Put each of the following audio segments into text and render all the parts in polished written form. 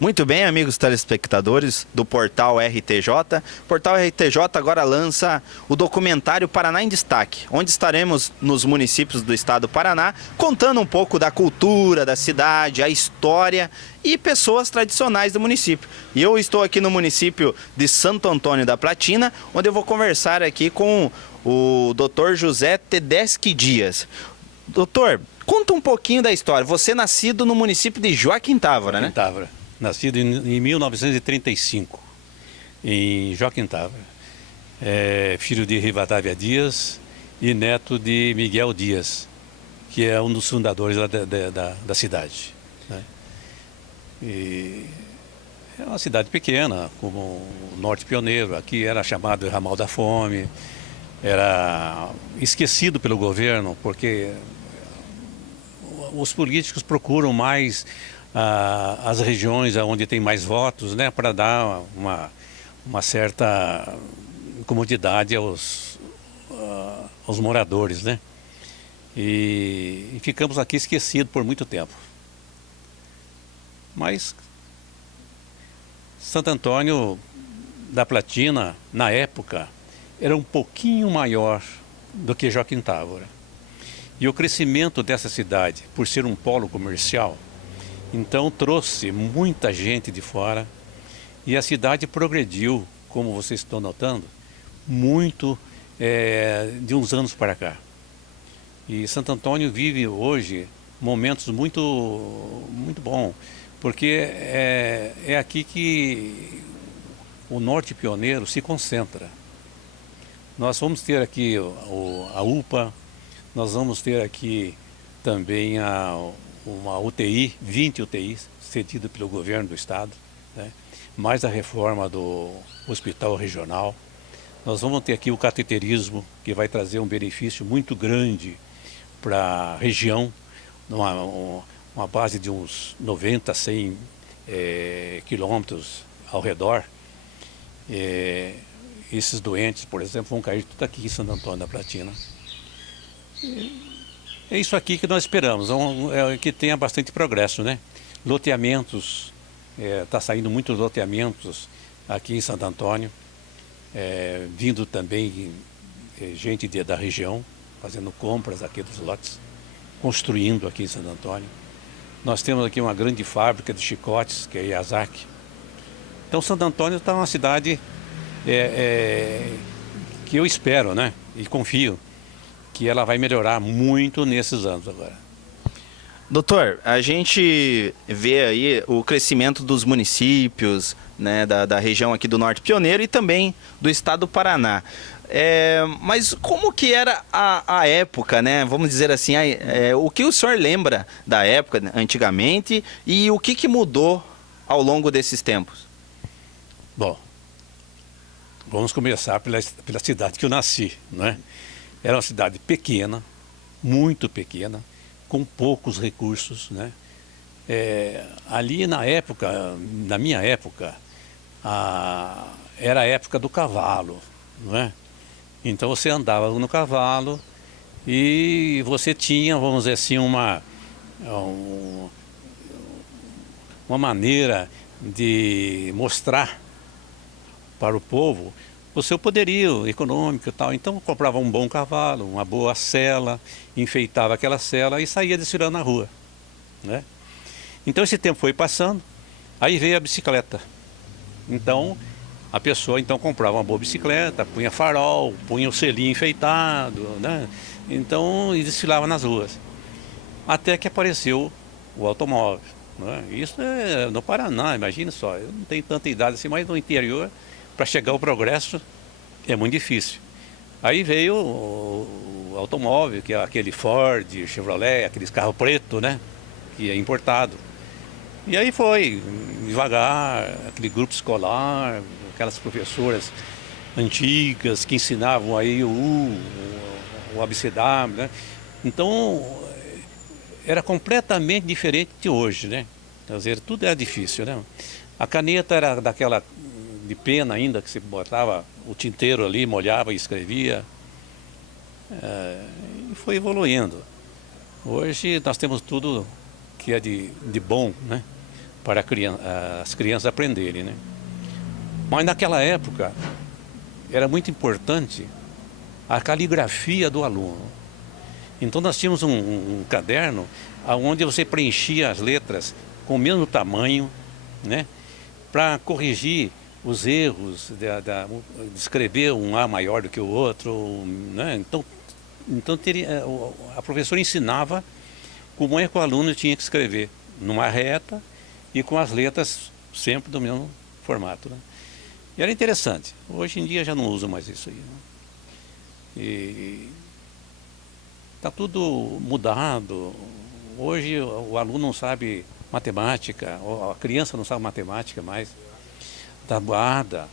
Muito bem, amigos telespectadores do Portal RTJ. O Portal RTJ agora lança o documentário Paraná em Destaque, onde estaremos nos municípios do estado do Paraná, contando um pouco da cultura da cidade, a história e pessoas tradicionais do município. E eu estou aqui no município de Santo Antônio da Platina, onde eu vou conversar aqui com o Dr. José Tedeschi Dias. Doutor, conta um pouquinho da história. Você é nascido no município de Joaquim Távora, né? Joaquim Távora. Nascido em 1935, em Joaquim Távora. Filho de Rivadavia Dias e neto de Miguel Dias, que é um dos fundadores da cidade, né? E é uma cidade pequena, como o Norte Pioneiro. Aqui era chamado Ramal da Fome, era esquecido pelo governo, porque os políticos procuram mais as regiões onde tem mais votos, né, para dar uma certa comodidade aos moradores, né? E ficamos aqui esquecidos por muito tempo. Mas Santo Antônio da Platina, na época, era um pouquinho maior do que Joaquim Távora. E o crescimento dessa cidade, por ser um polo comercial, então trouxe muita gente de fora e a cidade progrediu, como vocês estão notando, muito de uns anos para cá. E Santo Antônio vive hoje momentos muito bons, porque é aqui que o Norte Pioneiro se concentra. Nós vamos ter aqui a UPA, nós vamos ter aqui também uma UTI, 20 UTIs, cedido pelo governo do estado, né? Mais a reforma do hospital regional. Nós vamos ter aqui o cateterismo, que vai trazer um benefício muito grande para a região, uma base de uns 90, 100 quilômetros ao redor. Esses doentes, por exemplo, vão cair tudo aqui em Santo Antônio da Platina. É isso aqui que nós esperamos, que tenha bastante progresso, né? Loteamentos, está saindo muitos loteamentos aqui em Santo Antônio, vindo também gente da região, fazendo compras aqui dos lotes, construindo aqui em Santo Antônio. Nós temos aqui uma grande fábrica de chicotes, que é a Yazaki. Então Santo Antônio está uma cidade que eu espero, né? E confio que ela vai melhorar muito nesses anos agora. Doutor, a gente vê aí o crescimento dos municípios, né, da região aqui do Norte Pioneiro e também do estado do Paraná. Mas como que era a época, né? Vamos dizer assim, o que o senhor lembra da época, antigamente, e o que mudou ao longo desses tempos? Bom, vamos começar pela cidade que eu nasci, né? Era uma cidade pequena, muito pequena, com poucos recursos, né? Ali na época, na minha época, era a época do cavalo, não é? Então você andava no cavalo e você tinha, vamos dizer assim, uma maneira de mostrar para o povo o seu poderio econômico e tal. Então comprava um bom cavalo, uma boa sela, enfeitava aquela sela e saía desfilando na rua, né? Então esse tempo foi passando, aí veio a bicicleta. Então a pessoa então comprava uma boa bicicleta, punha farol, punha o selinho enfeitado, né? Então e desfilava nas ruas. Até que apareceu o automóvel, né? Isso é no Paraná, imagina só, eu não tenho tanta idade assim, mas no interior, para chegar ao progresso, é muito difícil. Aí veio o automóvel, que é aquele Ford, Chevrolet, aqueles carros pretos, né? Que é importado. E aí foi, devagar, aquele grupo escolar, aquelas professoras antigas que ensinavam aí o abecedário, né? Então, era completamente diferente de hoje, né? Quer dizer, tudo era difícil, né? A caneta era daquela de pena ainda, que você botava o tinteiro ali, molhava e escrevia. E foi evoluindo. Hoje nós temos tudo que é de bom, né? para as crianças aprenderem, né? Mas naquela época era muito importante a caligrafia do aluno. Então nós tínhamos um caderno onde você preenchia as letras com o mesmo tamanho, né? Para corrigir os erros de escrever um A maior do que o outro, né? Então a professora ensinava como é que o aluno tinha que escrever numa reta e com as letras sempre do mesmo formato, né? E era interessante. Hoje em dia já não uso mais isso aí, né? E está tudo mudado. Hoje o aluno não sabe matemática, a criança não sabe matemática mais, tabuada.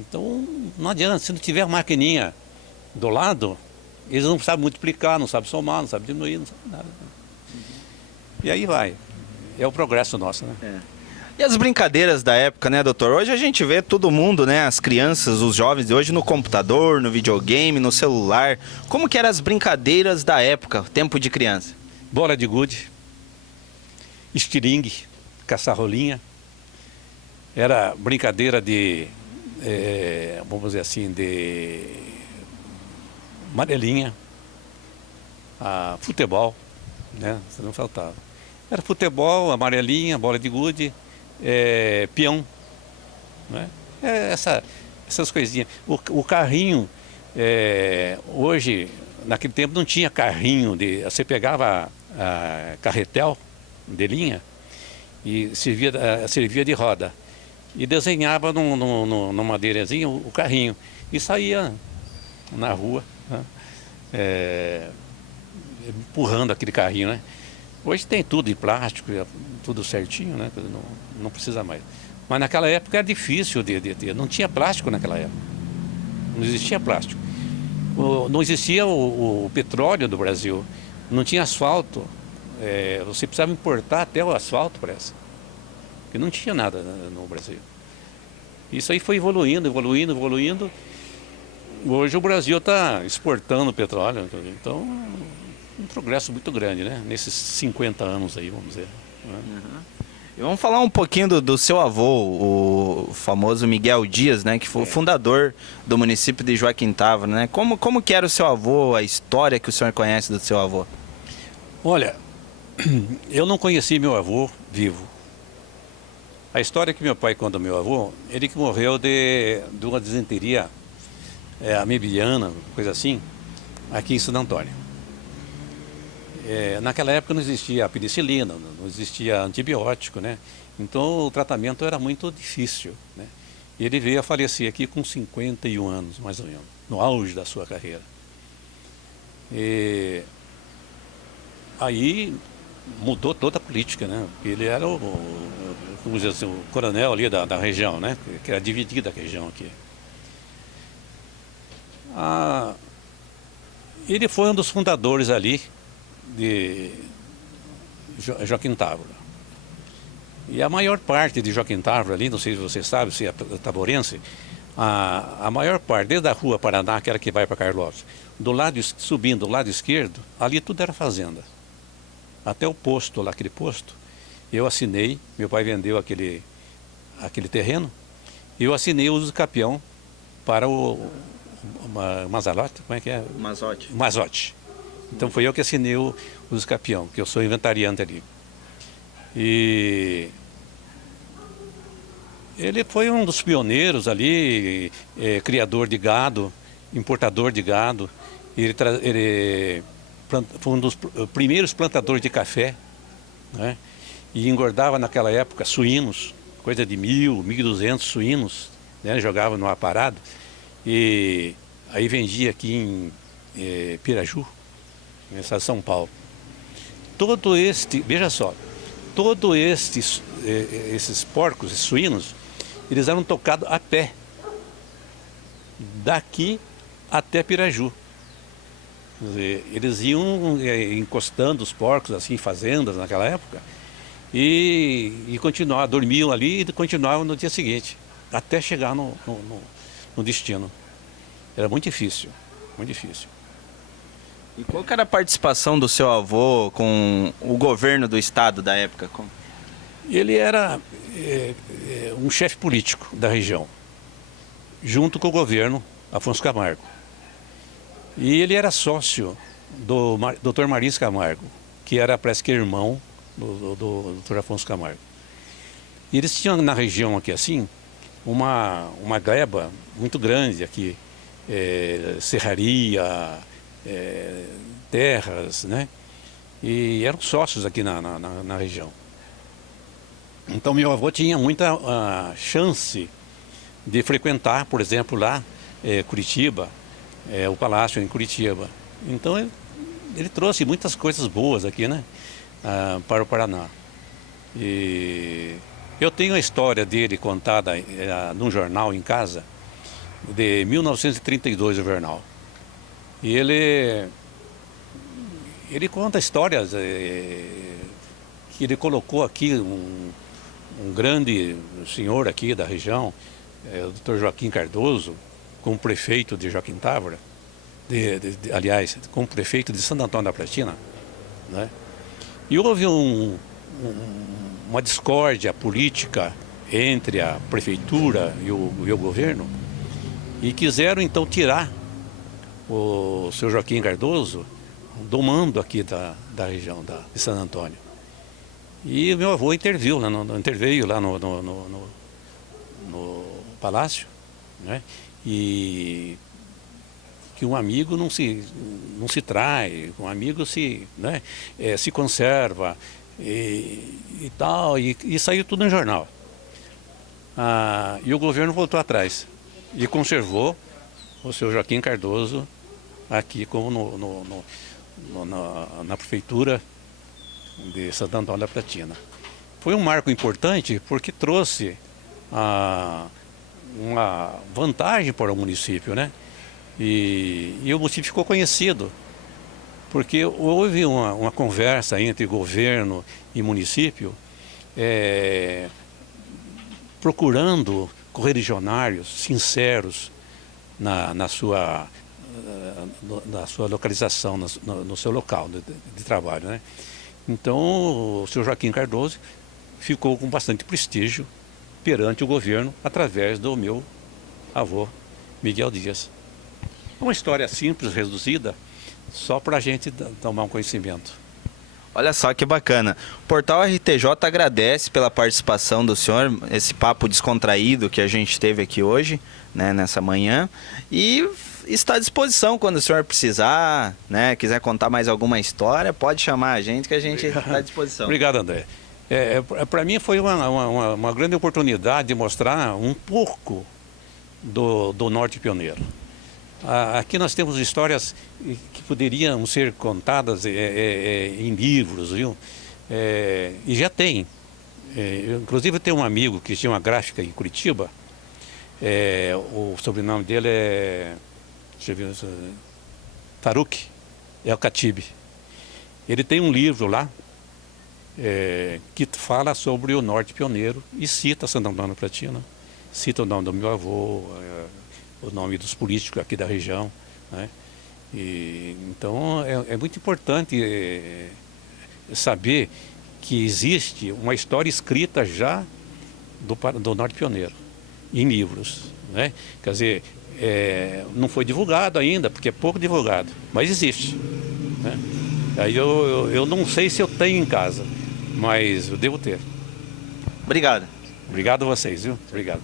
Então não adianta, se não tiver a maquininha do lado, eles não sabem multiplicar, não sabem somar, não sabem diminuir, não sabem nada. E aí vai. É o progresso nosso, né? E as brincadeiras da época, né, doutor? Hoje a gente vê todo mundo, né, as crianças, os jovens de hoje no computador, no videogame, no celular. Como que eram as brincadeiras da época, tempo de criança? Bola de gude, estilingue, caçar-rolinha. Era brincadeira de, vamos dizer assim, de amarelinha, futebol, né? Isso não faltava. Era futebol, amarelinha, bola de gude, peão, né? Essas coisinhas. O carrinho, hoje, naquele tempo não tinha carrinho, você pegava a carretel de linha e servia de roda e desenhava numa madeirazinha o carrinho e saía na rua, né? Empurrando aquele carrinho, né? Hoje tem tudo de plástico, tudo certinho, né? Não precisa mais. Mas naquela época era difícil de ter. Não tinha plástico naquela época. Não existia plástico. Não existia o petróleo do Brasil. Não tinha asfalto. Você precisava importar até o asfalto, parece. Porque não tinha nada no Brasil. Isso aí foi evoluindo. Hoje o Brasil está exportando petróleo. Então, um progresso muito grande, né? Nesses 50 anos aí, vamos dizer. Né? E vamos falar um pouquinho do seu avô, o famoso Miguel Dias, né? Que foi o fundador do município de Joaquim Távora, né? Como que era o seu avô, a história que o senhor conhece do seu avô? Olha, eu não conheci meu avô vivo. A história que meu pai conta do meu avô, ele que morreu de uma disenteria amibiana, coisa assim, aqui em Santo Antônio. Naquela época não existia a penicilina, não existia antibiótico, né? Então o tratamento era muito difícil, né? E ele veio a falecer aqui com 51 anos, mais ou menos, no auge da sua carreira. E aí mudou toda a política, né? Porque ele era vamos dizer assim, o coronel ali da região, né? Que era dividida a região aqui. Ele foi um dos fundadores ali de Joaquim Távora. E a maior parte de Joaquim Távora ali, não sei se você sabe, se é taborense, a maior parte, desde a rua Paraná, que era que vai para Carlos, subindo do lado esquerdo, ali tudo era fazenda. Até o posto lá, aquele posto, eu assinei, meu pai vendeu aquele terreno, e eu assinei o uso capião para o Mazalotti, como é que é? Mazotti. Então foi eu que assinei o uso capião, que eu sou inventariante ali. E ele foi um dos pioneiros ali, criador de gado, importador de gado. Ele foi um dos primeiros plantadores de café, né? E engordava naquela época suínos, coisa de 1.200 suínos, né? Jogava no aparado e aí vendia aqui em Piraju, no estado de São Paulo. Veja só, esses porcos e suínos, eles eram tocados a pé, daqui até Piraju. Quer dizer, eles iam encostando os porcos assim em fazendas naquela época e continuavam, dormiam ali e continuavam no dia seguinte, até chegar no destino. Era muito difícil, muito difícil. E qual que era a participação do seu avô com o governo do estado da época? Ele era um chefe político da região, junto com o governo Afonso Camargo. E ele era sócio do Dr. Marins Camargo, que era, parece que, irmão do Dr. Afonso Camargo. E eles tinham na região aqui, assim, uma gleba muito grande aqui, serraria, terras, né? E eram sócios aqui na região. Então meu avô tinha muita chance de frequentar, por exemplo, lá Curitiba, o palácio em Curitiba. Então ele trouxe muitas coisas boas aqui, né, para o Paraná. E eu tenho a história dele contada num jornal em casa, de 1932, o jornal. E ele conta histórias que ele colocou aqui, um grande senhor aqui da região, o Dr. Joaquim Cardoso, como prefeito de Joaquim Távora, aliás, como prefeito de Santo Antônio da Platina, né? E houve uma discórdia política entre a prefeitura e o governo, e quiseram então tirar o seu Joaquim Cardoso do mando aqui da região de Santo Antônio. E meu avô interveio lá no palácio, né? E que um amigo não se trai, um amigo né, se conserva e tal, e saiu tudo no jornal. E o governo voltou atrás e conservou o seu Joaquim Cardoso aqui como na prefeitura de Santo Antônio da Platina. Foi um marco importante porque trouxe uma vantagem para o município, né? E o município ficou conhecido, porque houve uma conversa entre governo e município, procurando correligionários sinceros na sua localização, no seu local de trabalho, né? Então, o senhor Joaquim Cardoso ficou com bastante prestígio perante o governo através do meu avô, Miguel Dias. Uma história simples, reduzida, só para a gente tomar um conhecimento. Olha só que bacana. O Portal RTJ agradece pela participação do senhor, esse papo descontraído que a gente teve aqui hoje, né, nessa manhã, e está à disposição quando o senhor precisar, né, quiser contar mais alguma história, pode chamar a gente que a gente está à disposição. Obrigado, André. Para mim foi uma grande oportunidade de mostrar um pouco do Norte Pioneiro. Aqui nós temos histórias que poderiam ser contadas em livros, viu? E já tem. Inclusive eu tenho um amigo que tinha uma gráfica em Curitiba, o sobrenome dele é Faruk El-Khatib. Ele tem um livro lá que fala sobre o Norte Pioneiro e cita Santo Antônio da Platina, cita o nome do meu avô, o nome dos políticos aqui da região, né? Então é muito importante saber que existe uma história escrita já do Norte Pioneiro, em livros, né? Quer dizer, não foi divulgado ainda, porque é pouco divulgado, mas existe, né? Aí eu não sei se eu tenho em casa, mas eu devo ter. Obrigado. Obrigado a vocês, viu? Obrigado.